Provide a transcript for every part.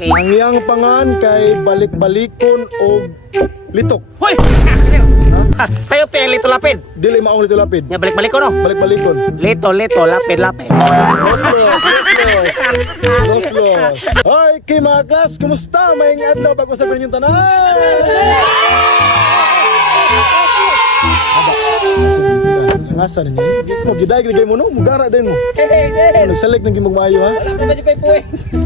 lalaki. Ang iyang pangan kay balik-balikon o litok. Hoy! Sa'yo te, lito lapid. Dili maong lito lapid. Nga balik-balik ko no? Balik-balikon. Lito, lapid. Los. Hoy, kay mga class, kumusta? Maing adlaw bago sa inyong tanan. Ngasa ninyo. Mo giday gigay mo no, mugara din mo. Nagsalik nang gimog maayo ha. Wala pa medyo kay Puwings. Di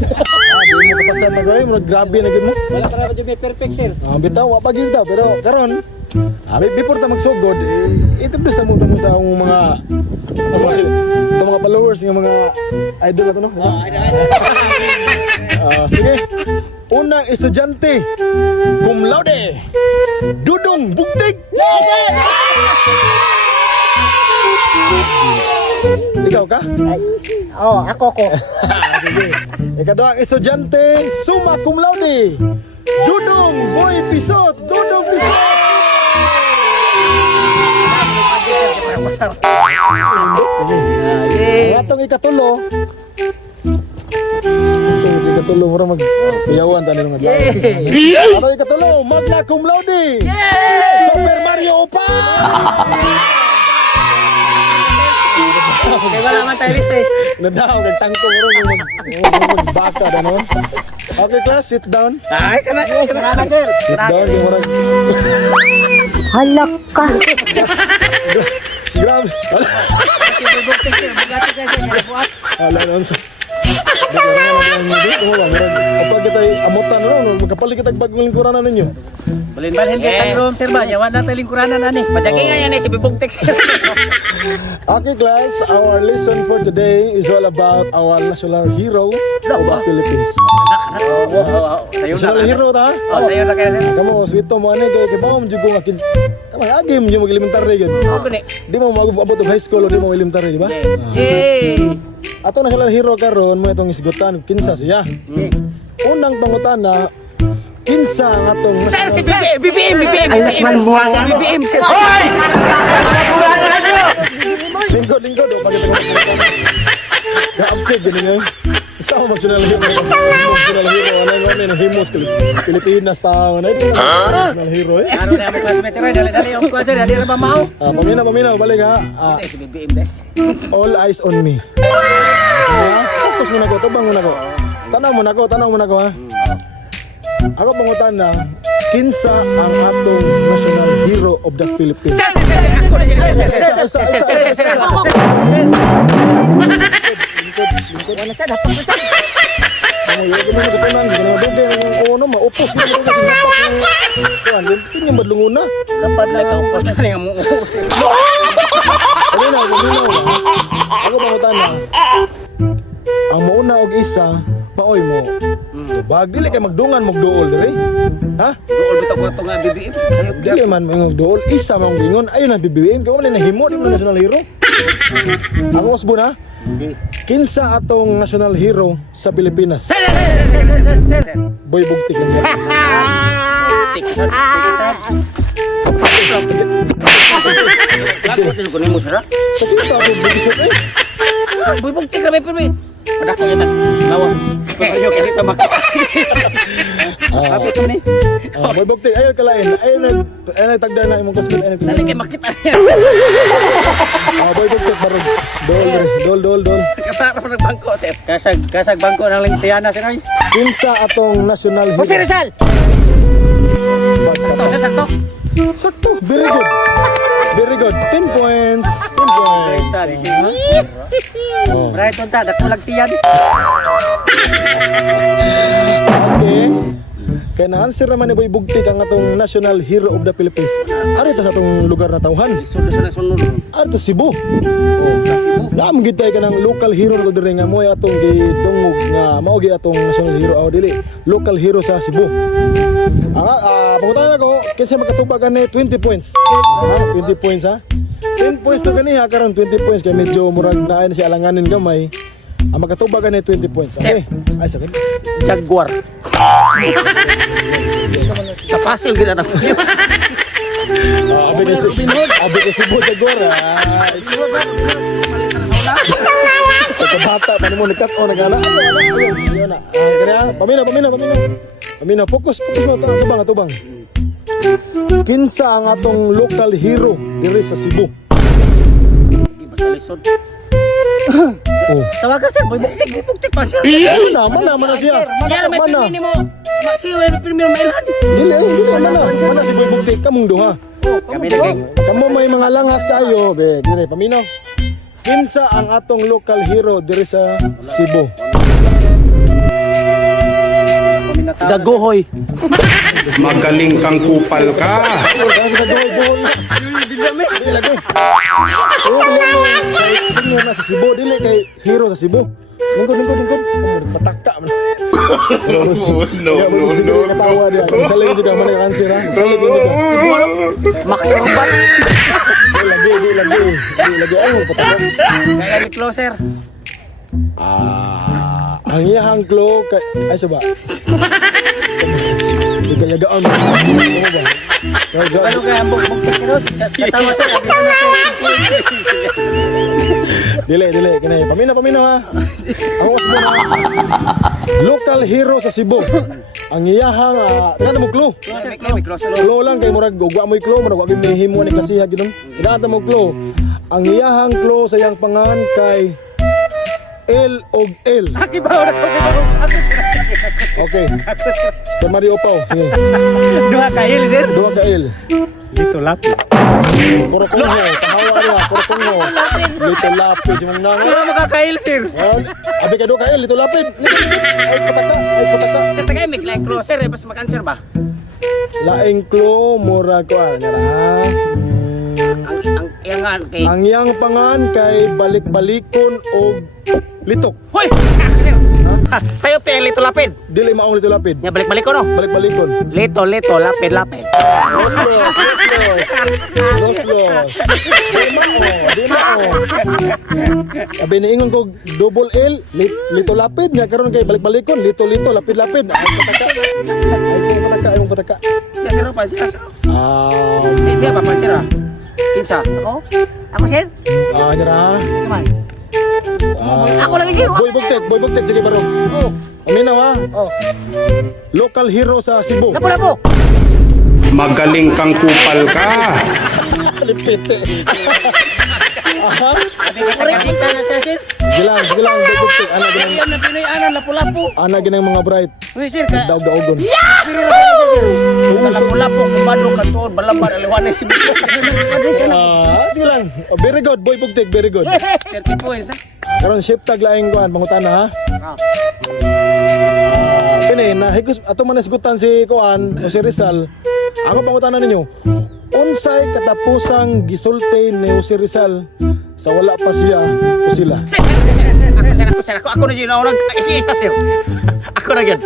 mo kapasan na gay, mo grabe na gid mo. Wala pa medyo may perfect sir. Bitaw wa pa gyud ta, pero karon before ta magsugod, introduce mo sa akong mga mga followers ng mga idol na to no. Sige. Unang estudyante, cum laude, Dudong Bugtig. Ikaw ka? Ako ko. Sige. Ikaduhang estudyante, summa cum laude, Dudong Boy Pisot. Dudong Pisot. Sige. Ang atong ikatulo. Ikatulo mo mag piyawan tani ng adlaw. Atong ikatulo, magna cum laude. Super Mario Opa. Kaya wala man tayo recess. Nadaw nagtangko mo ron magbaka danon. Okay class, sit down. Ay, kana sir. Sit down yung murag. Halak ka. Grabe. Ala non sa. Kapag kita amutan no, magkapalit kita bagong lingkuranan ninyo. Balin-balin kay room sir ba? Yawan na tayo lingkuranan ani. Pajaki nga yan si Bibugtek sir. Okay class, our lesson for today is all about our national hero of the Philippines. National hero ta? Sayo na kayo sir. Kamu swito mo ani kay bawom jugo nga kids. Kamay agi mo yung elementary gid. Ako ni. Di mo mag-abot og high school o di mo elementary, di ba? Ato national hero karon mo itong isgutan kinsa siya. Unang pangutana, kinsa ang atong Sir, si BBM. BBM sir. Lingkod o pagkita ko. Ga-update din niyo. Isa mo mag-national hero. National hero ano na himos Pilipinas tao na ito. National hero eh. Ano na mo classmate sir, dali yung ko sir, dali ra ba mao? Paminaw balik ha. Si BBM de. All eyes on me. Focus mo na ko, tabang mo na ko. Tanaw mo na ko ha. Ako pangutan na, kinsa ang atong national hero of the Philippines? Wala sa dapat sa. Ano yun na natutunan, hindi na mabugay ng ono, maupos na mga sinapak ng kuhan, hindi niya madlungon na. Dapat lang ka upos na nga mo sir. Paminaw. Ako pangutan na, ang mauna og isa, maoy mo. Bag, dili kay magdungan, magduol dire. Ha? Duol bitaw ko nga BBM. Dili man magduol, isa man gingon, ayun na BBM, kaya man na himo, di mo national hero. Ang Osbo na, kinsa atong national hero sa Pilipinas? Boy Bugtik lang yan. Lakot ko ni mo sir. Sa kita ako bugisot eh. Boy bugtik ra may permi. Padako yan. Lawas. Pagyo kasi tamak. Kapit ni. Boy Bugtik, ayaw kalain. Ayaw nagtagda na imong kasbit. Dali kay makita. Boy Bugtik, barog. Dol. Kasara pa ng bangko sir. Kasag bangko ng Lingtiana sir ay. Kinsa atong national hero? Jose Rizal. Sakto. Sakto. Very good. 10 points. Right on ta, dakulag tiyan. Okay. Kaya na-answer naman ni Boy Bugtik ang atong national hero of the Philippines. Ano ito sa atong lugar na tauhan? Sunod. Ano ito, Cebu? Naamagid tayo ka ng local hero na ito rin nga mo ay atong gidungog nga maogi atong national hero. Dili, local hero sa Cebu. Pangutangan ako, kinsa magkatubagan ni 20 points. 20 points ha? 10 points to gani ha, karon 20 points kaya medyo murag na siya alanganin gamay. Ang magkatubagan ni 20 points. Okay? Ay, sakit. Jaguar. Sa Pasil gina na. Abi ni Cebu Jaguar. Bata pa mo nagkat-o nagana. Ayun na. Kaya paminaw. Focus mo atubang. Kinsa ang atong local hero diri sa Cebu? Di ba sa lisod? Oh. Tawagan sir, boy buktik pa sir. Mana siya. Siya may Mana? pirmi mo. Siya may pirmi mo mailhan. Dili, mana si Boy Bugtik kamong duha. Kami na gang. Kamo may mga langas kayo, be. Dire paminaw. Kinsa ang atong local hero diri sa Cebu? Gagohoy. Magaling kang kupal ka. Sino na sa Cebu, dili kay hero sa Cebu. Lingkod. Pataka man. No. Katawa dia. Saling juga man ka cancer ha. Saling juga. Max Urban. Di lagi ay pataka. Kaya ni closer. Ang iyang klo kay ay saba. Yagaan mo. Ano ba? Ano kaya ang buktik sir? Katawa sir. Dili kanay. Paminaw ha. Ang usbo na. Local hero sa Cebu. Ang iyahang kada mo klo. Closer. Klo lang kay murag gugwa mo klo, murag wag may himo ni klasiha ginon. Kailangan mo klo. Ang iyahang klo sa iyang pangan kay L og L. Aki ba ako? Okay. Super Mario Pau. Sige. Dua kail sir. Dua ka L. Dito lapit. Puro ko niya. Tahawa niya. Puro ko niya. Lito lapis yung nang. Wala makakail sir. Abi ka do ka L. Lito lapid. Ay pataka. Sa tagay may like closer eh basta makanser ba? Laing klo murag ko nyara. Ang iyangan kay Ang iyang pangan kay balik-balikon og litok. Hoy! Sayo te lito lapid. Dili maong lito lapid. Nya balik-balik ko no. Balik-balikon. Lito lapid. Los. Di mao. Abi niingon ko double L, lito lapid nya karon kay balik-balikon, lito lapid. Ay pataka. Siya sir pa siya. Siya pa sir. Kinsa? Ako sir? Nyara. Naman. Ako lagi sir. Boy Bugtek, sige baro. Oh. Aminaw ha. Local hero sa Cebu. Lapo. Magaling kang kupal ka. Lipite. Aha. Kita na siya sir. Gilang, Boy Bugtek. Ana ginang Iyam na Pinoy ana lapo. ana ginang mga bright. Uy sir ka. Daog-daogon. Pero na siya sir. Lapo kumado ka tuod balaban aliwan si Biko. Sige lang. Very good, Boy Bugtek, very good. 30 points ha. Karon shift tag laing kuan pangutana ha. Kini na higos ato man nasgutan si kuan o si Rizal. Ako pangutana ninyo. Unsay katapusang gisulti ni Jose Rizal sa wala pa siya o sila? Ako na yun ako nag-iisa sir. Ako na yun.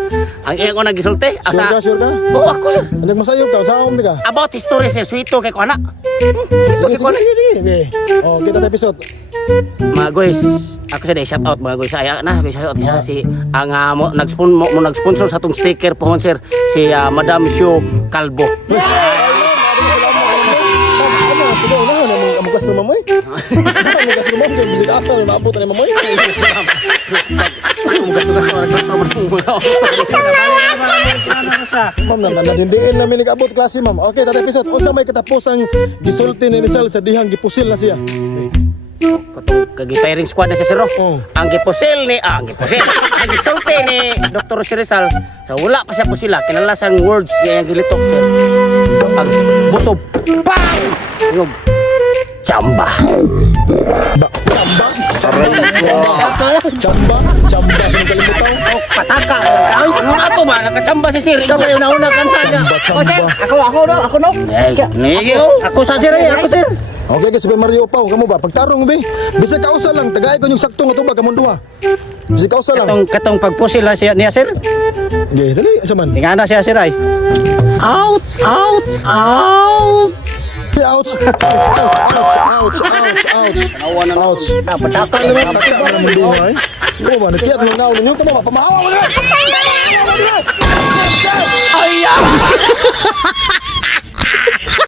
Ang iyang ko nag-isulti. Sure ka? Oo, ako sir. Andag masayo ka, saan ka? About history sir, sweeto kay ko anak. Sige. Oh, kita tayo episode. Mga guys, ako sa day shout out mga guys. Ay na, shout out isa si ang nag-sponsor sa tong sticker pohon sir si Madam Shu Calvo. Mugas na mamoy. Mugas na mamoy. Bisig asa na maabot na mamoy. Ma'am, nandiin namin nag-abot klase ma'am. Okay, tatay episode. Unsa may katapusang gisulti ni Rizal sa dihang gipusil na siya? Katong kagi-firing squad na siya sir. Oh. Ang gisulti ni Dr. Rizal sa wala pa siya pusila kinalasang words niya yung gilitok sir. Ang buto bang yung chamba. Chamba sa kalimutan. Oh, pataka. Ay, ano na to ba? Nakachamba si sir. Ikaw ba yung nauna kanta niya? Ako no. Yes, ako sa sir ako sir. Okay, Super Mario Pau, kamo ba? Pagtarong be. Bisag kausa lang, tagay ko yung saktong atubag kamon duha. Bisag kausa lang. Katong pagpusil na siya niya sir. Okay, dali, asa man? Tinga na siya sir ay. Ouch. Ouch! Pataka naman. Kamo ba? Nakiyat mo na ninyo, kamo ba? Pamahawa mo na! Ay!